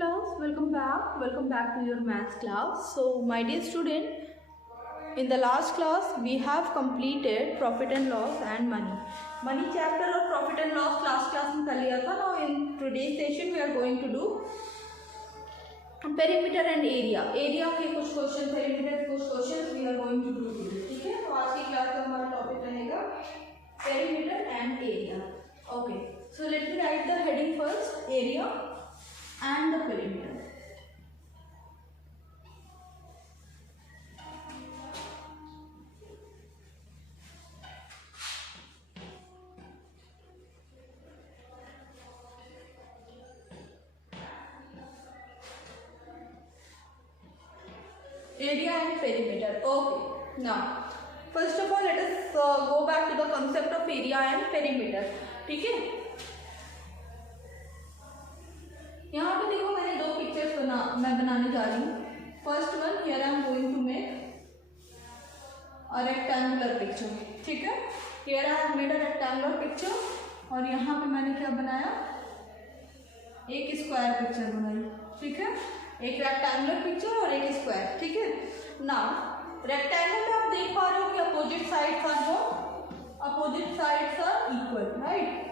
Welcome back to your maths class. So my dear student, in the last class we have completed profit and loss and money chapter और profit and loss class में कर लिया था. Now in today's session we are going to do perimeter and area के कुछ question, perimeter के कुछ question we are going to do today. ठीक है, तो आज की क्लास का हमारा टॉपिक रहेगा perimeter and area. Okay, so let me write the heading first, area and the perimeter. Area and perimeter. Okay, now first of all let us go back to the concept of area and perimeter. ठीक है, यहाँ पे देखो मैंने दो पिक्चर्स मैं बनाने जा रही हूँ. First one, here I am going to make a rectangular picture. ठीक है, here I have made a rectangular picture और यहाँ पे मैंने क्या बनाया, एक स्क्वायर पिक्चर बनाई. ठीक है, एक रेक्टेंगुलर पिक्चर और एक स्क्वायर. ठीक है, नाउ रेक्टेंगल में आप देख पा रहे हो कि opposite sides are equal, right.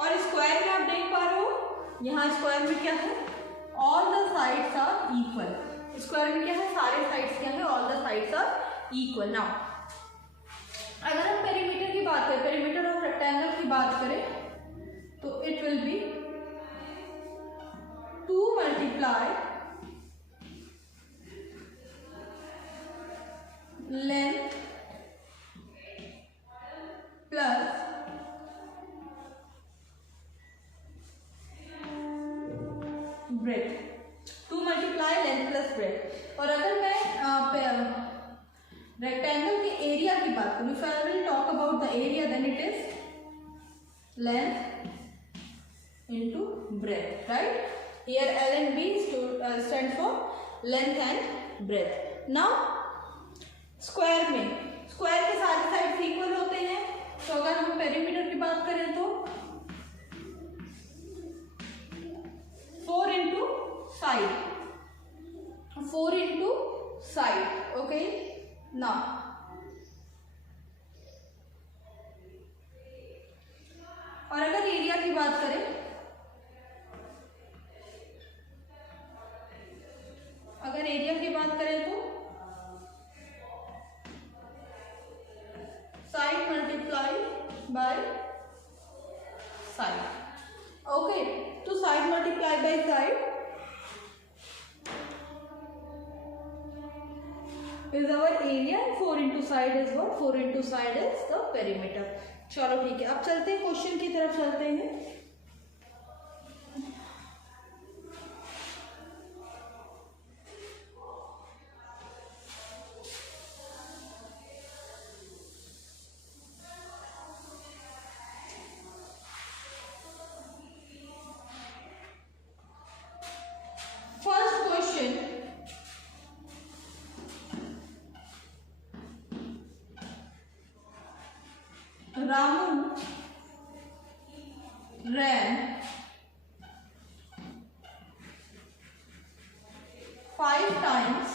और स्क्वायर में आप देख पा रहे हो, यहाँ स्क्वायर में क्या है, all the sides are equal. Square में क्या है, सारे साइड्स क्या है, all the sides are equal. Now अगर हम पेरीमीटर की बात करें, पेरीमीटर ऑफ रेक्टेंगल की बात करें तो it will be 2 multiply length plus breadth. 2 multiply length plus breadth. और अगर मैं रेक्टेंगल के एरिया की बात करूँ, if I will talk about the area, then it is length into breadth, right? Here L and B stands for length and breadth. Now square में, स्क्वायर के सारे साइड्स इक्वल होते हैं. तो अगर हम पेरीमीटर की बात करें तो 4 into side. ओके, नाउ और अगर एरिया की बात करें, तो side multiply by side. Okay, तो side multiply by side is our area and 4 into side is what? 4 into side is the perimeter. चलो ठीक है, अब चलते हैं क्वेश्चन की तरफ चलते हैं. Ramu ran 5 times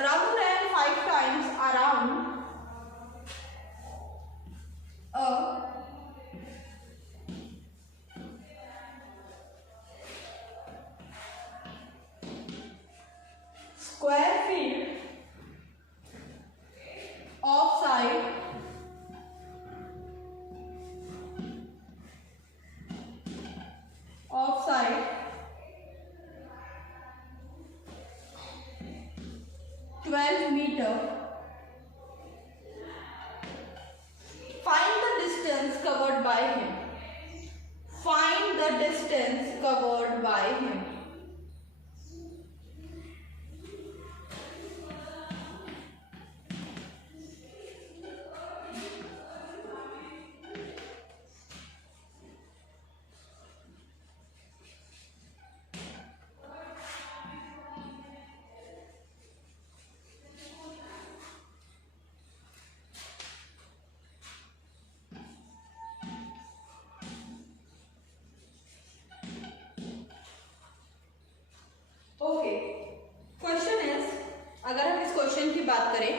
around a square field of side 12 meter. Find the distance covered by him. Find the distance covered by him. बात करें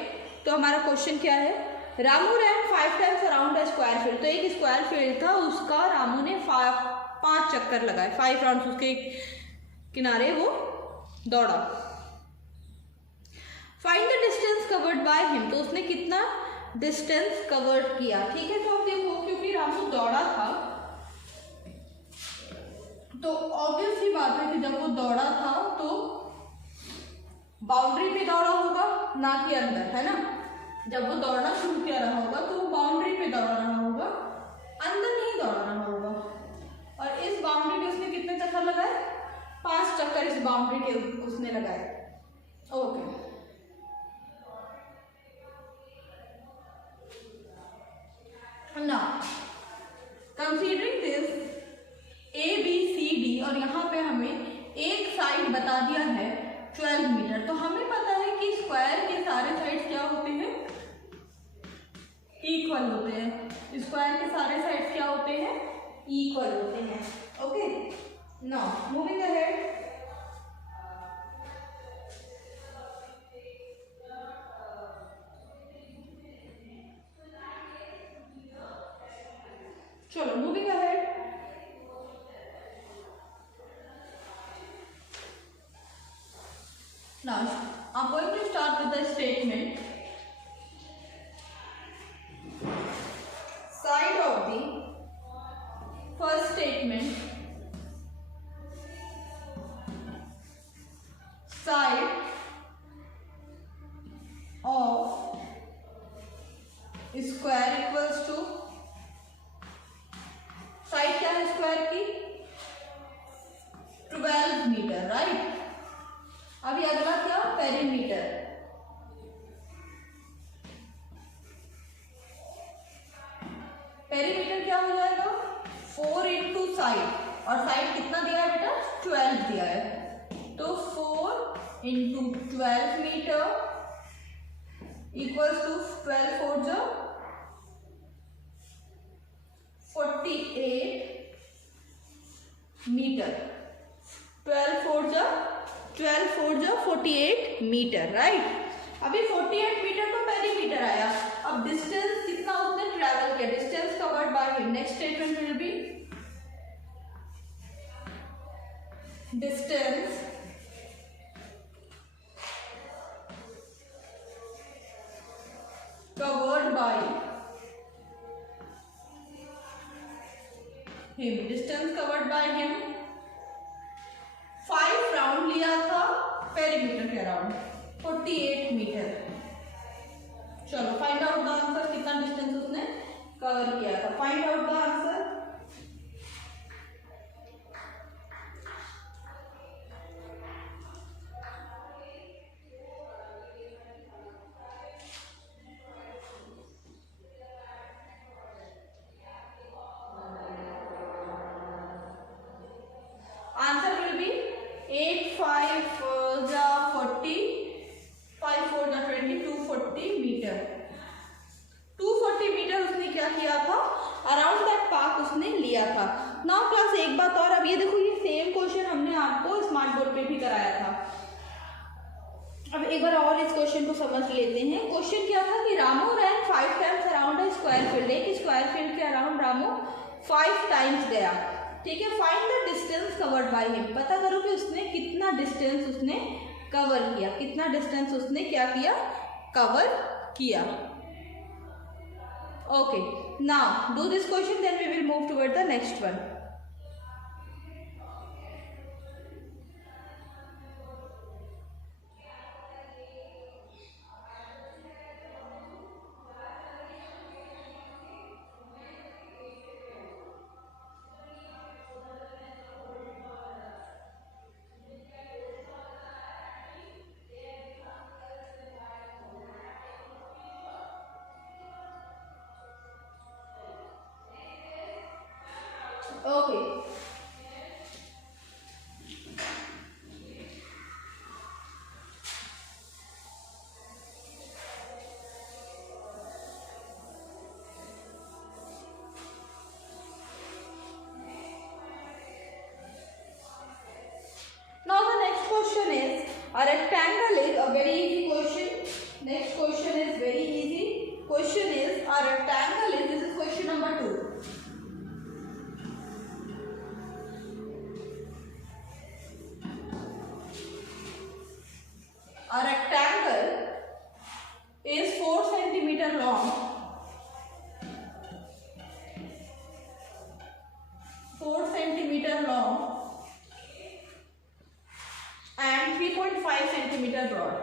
तो हमारा क्वेश्चन क्या है, रामू रैन 5 times around the square field. तो एक स्क्वायर फील्ड था, उसका रामू ने 5 चक्कर लगाए, 5 राउंड उसके किनारे वो दौड़ा। Find the distance covered by him, तो उसने कितना डिस्टेंस कवर्ड किया। ठीक है, तो अब देखो क्योंकि रामू दौड़ा था तो ऑब्वियस ही बात है कि जब वो दौड़ा था तो बाउंड्री पे दौड़ा होगा, ना कि अंदर, है ना। जब वो दौड़ना शुरू किया रहा होगा तो वो बाउंड्री पे दौड़ रहा होगा, अंदर नहीं दौड़ रहा होगा। और इस बाउंड्री पे उसने कितने चक्कर लगाए, 5 चक्कर इस बाउंड्री के उसने लगाए। Okay, now considering this ABCD और यहाँ पे हमें एक साइड बता दिया है 12 मीटर, तो हमें पता है कि स्क्वायर के सारे साइड्स क्या होते हैं, इक्वल होते हैं। स्क्वायर के सारे साइड्स क्या होते हैं, इक्वल होते हैं। ओके, नाउ मूविंग अहेड, चलो moving ahead. Now, I'm going to start with the statement. Side of the first statement, side of square equals to, side क्या है स्क्वायर की, 12 मीटर, राइट। अभी अगला क्या, पेरीमीटर। पेरीमीटर क्या हो जाएगा, 4 इंटू साइड, और साइड कितना दिया है बेटा, 12 दिया है, तो 4 इंटू 12 मीटर इक्वल्स टू 12 4 जो 48 मीटर, 12 4 जो 48 मीटर, राइट। अभी 48 मीटर तो पेरीमीटर आया। अब डिस्टेंस कितना उसने ट्रैवल किया, distance covered by him. Next statement will be distance covered by him, distance covered by him 5 round लिया था पेरीमीटर के अराउंड, 48 मीटर। चलो फाइंड आउट द आंसर, कितना डिस्टेंस उसने कवर किया था, find out the answer. Answer will be 8 5 40, 5 4 20, 240 metre. 240 metre उसने क्या किया था, अराउंड दैट पार्क उसने लिया था। नाउ क्लास एक बात और, अब ये देखो ये सेम क्वेश्चन हमने आपको स्मार्ट बोर्ड पे भी कराया था। अब एक बार और इस क्वेश्चन को समझ लेते हैं। क्वेश्चन क्या था कि रामू रैन 5 times around a square field, एक स्क्वायर फील्ड के अराउंड रामू 5 टाइम्स गया। ठीक है, find the distance covered by him, पता करो कि उसने कितना डिस्टेंस उसने कवर किया, कितना डिस्टेंस उसने क्या किया, कवर किया। Okay, now do this question, then we will move toward the next one. Okay. Now the next question is, a rectangle is a very easy question. Next a rectangle is, this is question number 2. A rectangle is 4 centimeter long, 4 centimeter long and 3.5 centimeter broad.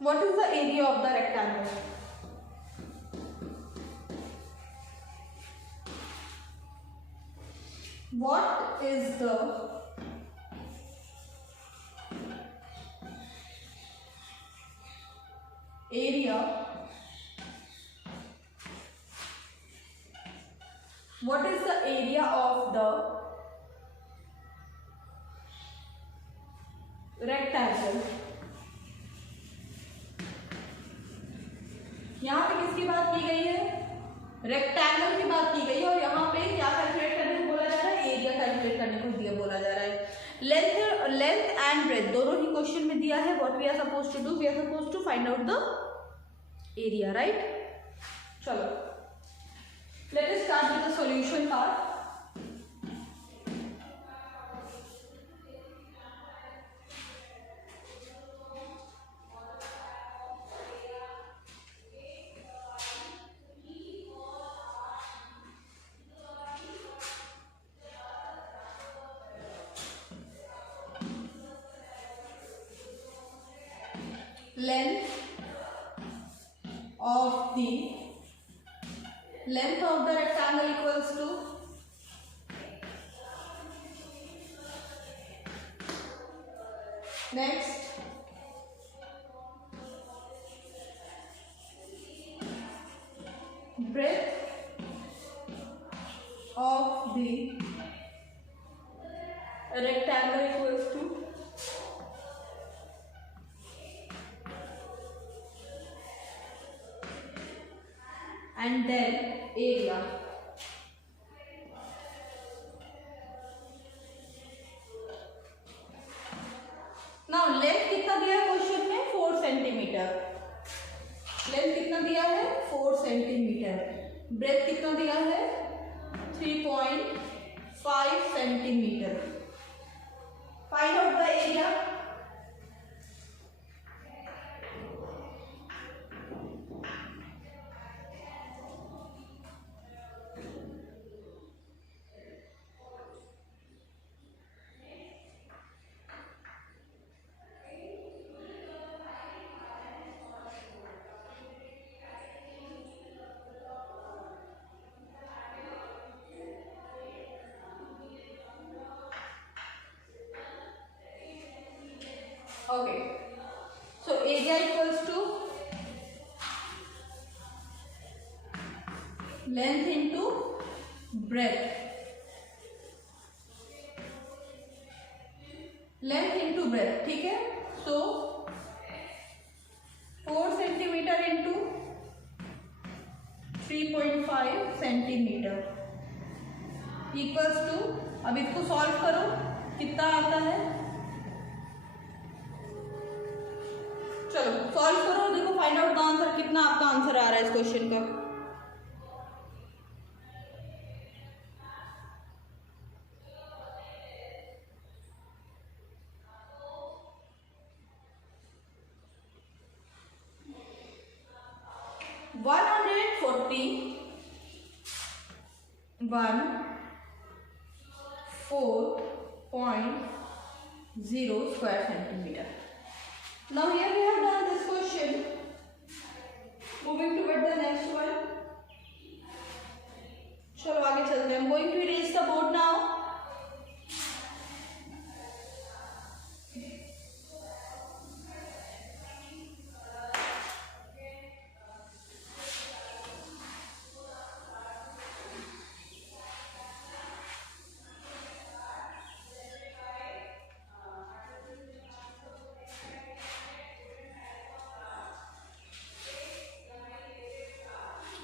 What is the area of the rectangle? What is the area? What is the area of the rectangle? यहाँ पे किसकी बात की गई है? रेक्टेंगल की बात की गई है और यहाँ पे क्या कैलकुलेट करने को बोला जा रहा है? एरिया कैलकुलेट करने को दिया बोला जा रहा है. लेंथ एंड ब्रेथ दोनों ही क्वेश्चन में दिया है. What we are suppose to do? We are suppose to find out the area, right? चलो, let us start with the solution part. Length of the rectangle equals to next breadth of the rectangle equals to and then area. Now length कितना दिया है क्वेश्चन में? 4 centimetre. Length कितना दिया है? 4 centimetre. Breath कितना दिया है? 3.5 centimetre. Find out the area. Okay, so area equals to length into breadth. Length into breadth, ठीक है? So 4 centimetre into 3.5 centimetre equals to, अब इसको सॉल्व करो, कितना आता है? चलो सॉल्व करो, देखो फाइंड आउट द आंसर. कितना आपका आंसर आ रहा है इस क्वेश्चन का? वन 4.0 square centimeter. Now here we have done this question. Moving toward the next one. चलो आगे चलते हैं. I'm going to erase the board now.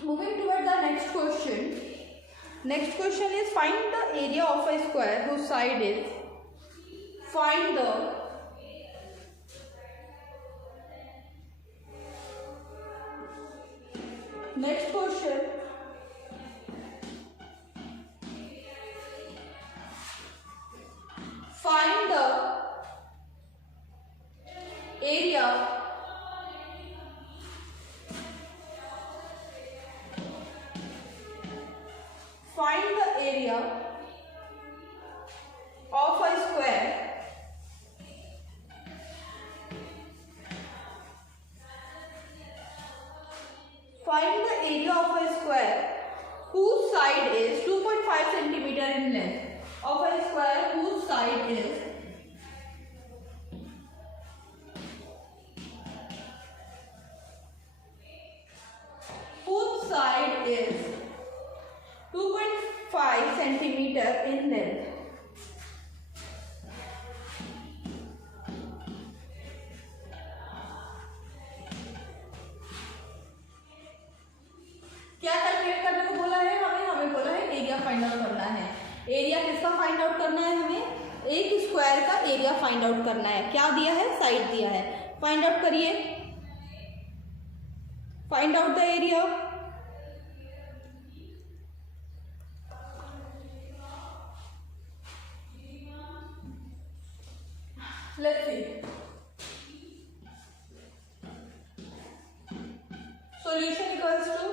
Moving toward the next question. Next question is find the area of a square whose side is, find the next question, find the area of a square whose side is 2.5 centimeter in length, of a square whose side is 2.5 centimeter in length. क्या कैलकुलेट करने को बोला है हमें बोला है area find out करना है। एरिया किसका फाइंड आउट करना है? हमें एक स्क्वायर का एरिया फाइंड आउट करना है। क्या दिया है? साइड दिया है। फाइंड आउट करिए, find out the area. Let's see. Solution equals to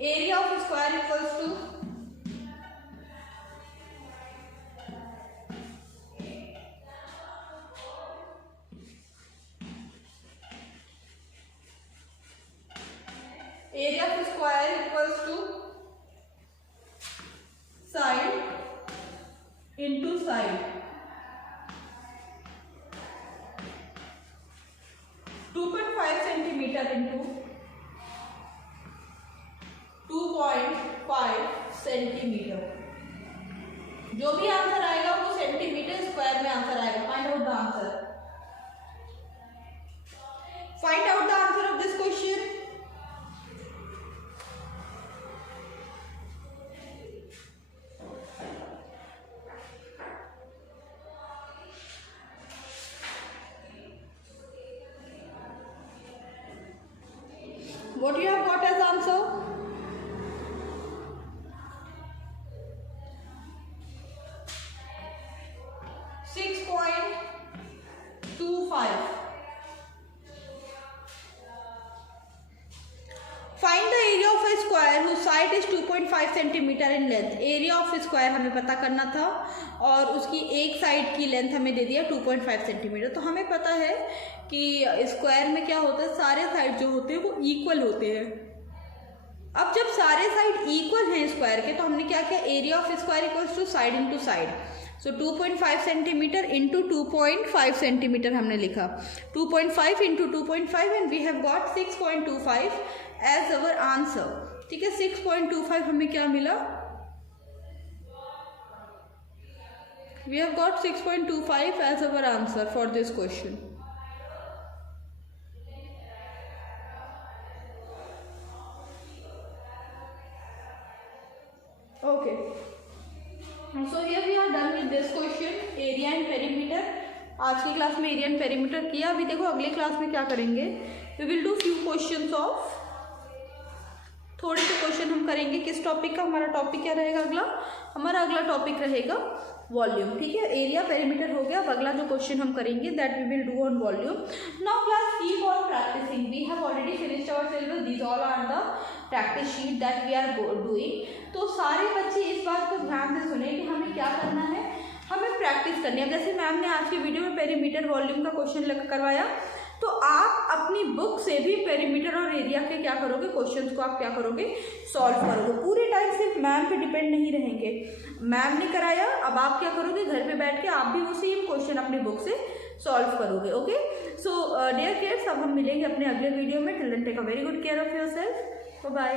area of square equals to area of square equals to side into side. 2.5 centimeter into 2.5 सेंटीमीटर। जो भी आंसर आएगा वो सेंटीमीटर स्क्वायर में आंसर आएगा। Find out the answer, find out the answer of this question. What you have got as answer? 6.25. Find the area of a square whose side is 2.5 centimetre in length. Area of square हमें पता करना था और उसकी एक साइड की लेंथ हमें दे दिया 2.5 सेंटीमीटर। तो हमें पता है कि स्क्वायर में क्या होता है, सारे साइड जो होते हैं वो इक्वल होते हैं। अब जब सारे साइड इक्वल हैं स्क्वायर के, तो हमने क्या किया, area of square equals to side into side. So 2.5 centimetre into 2.5 centimetre हमने लिखा, 2.5 into 2.5 and we have got 6.25 as our answer. ठीक है, 6.25 हमें क्या मिला, we have got 6.25 as our answer for this question. Okay, so here we are done with this question, area and perimeter। आज की क्लास में एरिया एंड पेरीमीटर किया। अभी देखो अगले क्लास में क्या करेंगे, we will do few questions of, थोड़े से क्वेश्चन हम करेंगे। किस टॉपिक का? हमारा टॉपिक क्या रहेगा अगला? हमारा अगला टॉपिक रहेगा वॉल्यूम। ठीक है, एरिया पेरीमीटर हो गया। अब अगला जो क्वेश्चन हम करेंगे that we will do on volume. Now class keep on practising, we have already finished our syllabus, these all are the practice sheet that we are doing. तो सारे बच्चे इस बात को ध्यान से सुने कि हमें क्या करना है, हमें प्रैक्टिस करनी है। जैसे मैम ने आज की वीडियो में पेरीमीटर वॉल्यूम का क्वेश्चन करवाया, तो आप अपनी बुक से भी पेरीमीटर और एरिया के क्या करोगे, क्वेश्चंस को आप क्या करोगे, सॉल्व करोगे। पूरे टाइम सिर्फ मैम पे डिपेंड नहीं रहेंगे। मैम ने कराया, अब आप क्या करोगे, घर पे बैठ के आप भी वो सेम क्वेश्चन अपनी बुक से सॉल्व करोगे। ओके, सो डियर किड्स, अब हम मिलेंगे अपने अगले वीडियो में। Till then take a very good care of yourself. Bye bye.